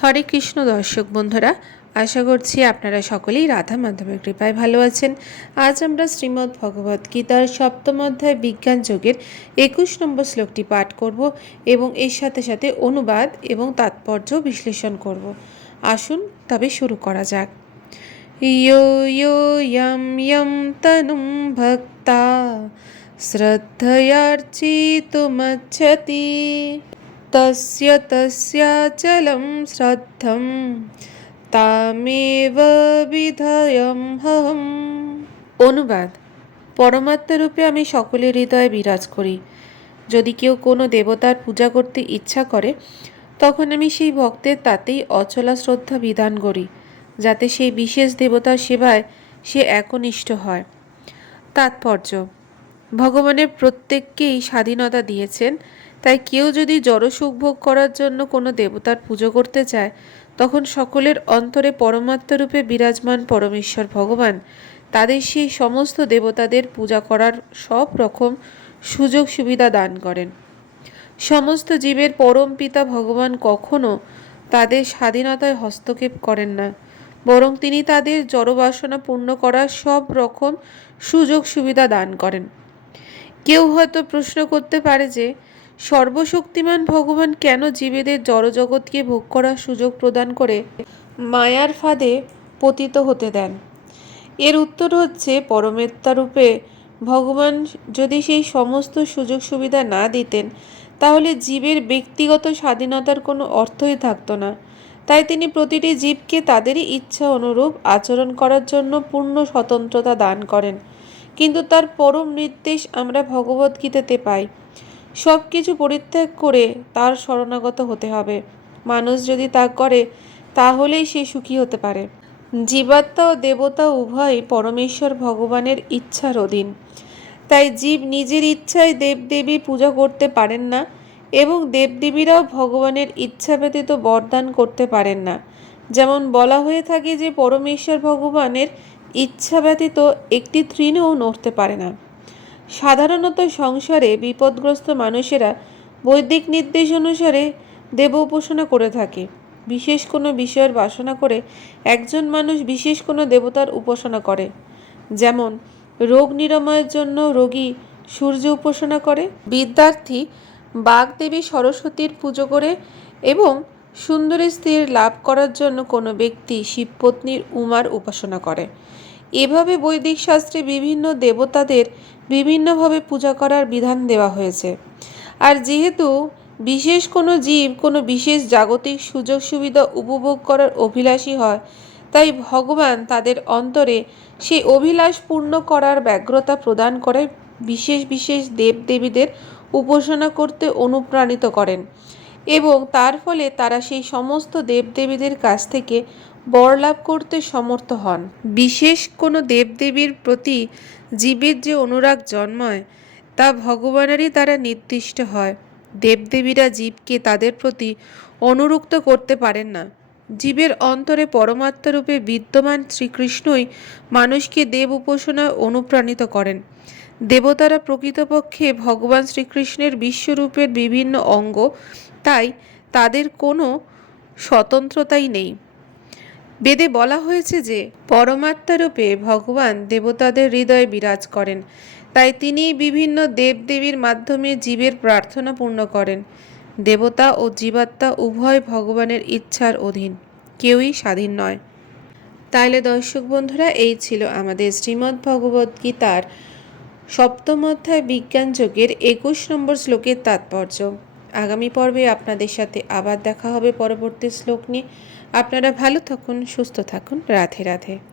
হরে কৃষ্ণ দর্শক বন্ধুরা, আশা করছি আপনারা সকলেই রাধা মাধবের কৃপায় ভালো আছেন। আজ আমরা শ্রীমদ্ ভগবত গীতার সপ্তম অধ্যায় বিজ্ঞান যোগের একুশ নম্বর শ্লোকটি পাঠ করব এবং এর সাথে সাথে অনুবাদ এবং তাৎপর্য বিশ্লেষণ করব। আসুন তবে শুরু করা যাক। ইয়ো ইয়ম তনুম ভক্তা শ্রদ্ধয়ার্চিতুমচ্ছতি তস্য তস্যাচलं শ্রদ্ধম তামেব বিধয়মহম অনুবাদ। পরমাত্মারূপে আমি সকলের হৃদয়ে বিরাজ করি। যদি কেউ কোনো দেবতার পূজা করতে ইচ্ছা করে, তখন আমি সেই ভক্তের তাতেই অচলা শ্রদ্ধা বিধান করি, যাতে সেই বিশেষ দেবতার সেবায় সে একনিষ্ঠ হয়। তাৎপর্য। ভগবানের প্রত্যেককেই স্বাধীনতা দিয়েছেন তাই কেউ যদি জড়সুখ ভোগ করার জন্য কোনো দেবতার পুজো করতে চায়, তখন সকলের অন্তরে পরমাত্মরূপে বিরাজমান পরমেশ্বর ভগবান। তাদের সেই সমস্ত দেবতাদের পূজা করার সব রকম সুযোগ সুবিধা দান করেন। সমস্ত জীবের পরম পিতা ভগবান কখনো তাদের স্বাধীনতায় হস্তক্ষেপ করেন না, বরং তিনি তাদের জড়বাসনা পূর্ণ করার সব রকম সুযোগ সুবিধা দান করেন। কেউ হয়তো প্রশ্ন করতে পারে যে সর্বশক্তিমান ভগবান কেন জীবেদের জড়জগৎকে ভোগ করার সুযোগ প্রদান করে মায়ার ফাঁদে পতিত হতে দেন? এর উত্তর হচ্ছে পরমেত্তা রূপে ভগবান যদি সেই সমস্ত সুযোগ সুবিধা না দিতেন, তাহলে জীবের ব্যক্তিগত স্বাধীনতার কোনো অর্থই থাকতো না। তাই তিনি প্রতিটি জীবকে তাদেরই ইচ্ছা অনুরূপ আচরণ করার জন্য পূর্ণ স্বতন্ত্রতা দান করেন। কিন্তু তার পরম নির্দেশ আমরা ভগবদ্গীতাতে পাই। সব কিছু পরিত্যাগ করে তার শরণাগত হতে হবে। মানুষ যদি তা করে, তাহলেই সে সুখী হতে পারে। জীবাত্মা ও দেবতা উভয়ই পরমেশ্বর ভগবানের ইচ্ছার অধীন। তাই জীব নিজের ইচ্ছায় দেবদেবী পূজা করতে পারেন না এবং দেবদেবীরাও ভগবানের ইচ্ছা ব্যতীত বরদান করতে পারেন না। যেমন বলা হয়ে থাকে যে, পরমেশ্বর ভগবানের ইচ্ছা ব্যতীত একটি তৃণও নড়তে পারে না। সাধারণত সংসারে বিপদগ্রস্ত মানুষেরা বৈদিক নির্দেশ অনুসারে দেব উপাসনা করে থাকে। বিশেষ কোনো বিষয়ের বাসনা করে একজন মানুষ বিশেষ কোনো দেবতার উপাসনা করে। যেমন, রোগ নিরাময়ের জন্য রোগী সূর্য উপাসনা করে, বিদ্যার্থী বাগদেবী সরস্বতীর পুজো করে এবং সুন্দরী স্ত্রীর লাভ করার জন্য কোনো ব্যক্তি শিবপত্নীর উমার উপাসনা করে। এভাবে বৈদিক শাস্ত্রে বিভিন্ন দেবতাদের বিভিন্নভাবে পূজা করার বিধান দেওয়া হয়েছে। আর যেহেতু বিশেষ কোনো জীব কোনো বিশেষ জাগতিক সুযোগ সুবিধা উপভোগ করার অভিলাষী হয়, তাই ভগবান তাদের অন্তরে সেই অভিলাষ পূর্ণ করার ব্যগ্রতা প্রদান করে বিশেষ বিশেষ দেবদেবীদের উপাসনা করতে অনুপ্রাণিত করেন। এবং তার ফলে তারা সেই সমস্ত দেবদেবীদের কাছ থেকে বর লাভ করতে সমর্থ হন। বিশেষ কোনো দেবদেবীর প্রতি জীবের যে অনুরাগ জন্মায়, তা ভগবানেরই দ্বারা নির্দিষ্ট হয়। দেবদেবীরা জীবকে তাদের প্রতি অনুরুক্ত করতে পারেন না। জীবের অন্তরে পরমাত্মারূপে বিদ্যমান শ্রীকৃষ্ণই মানুষকে দেব উপাসনায় অনুপ্রাণিত করেন। দেবতারা প্রকৃতপক্ষে ভগবান শ্রীকৃষ্ণের বিশ্বরূপের বিভিন্ন অঙ্গ, তাই তাদের কোনো স্বতন্ত্রতাই নেই। বেদে বলা হয়েছে যে, পরমাত্মারূপে ভগবান দেবতাদের হৃদয়ে বিরাজ করেন। তাই তিনি বিভিন্ন দেবদেবীর মাধ্যমে জীবের প্রার্থনা পূর্ণ করেন। দেবতা ও জীবাত্মা উভয় ভগবানের ইচ্ছার অধীন, কেউই স্বাধীন নয়। তাইলে দর্শক বন্ধুরা, এই ছিল আমাদের শ্রীমদ্ ভগবদ্ গীতার সপ্তম অধ্যায় বিজ্ঞান যোগের একুশ নম্বর শ্লোকের তাৎপর্য। আগামী পর্বে আপনাদের সাথে আবার দেখা হবে পরবর্তী শ্লোক নিয়ে। আপনারা ভালো থাকুন, সুস্থ থাকুন। রাধে রাধে।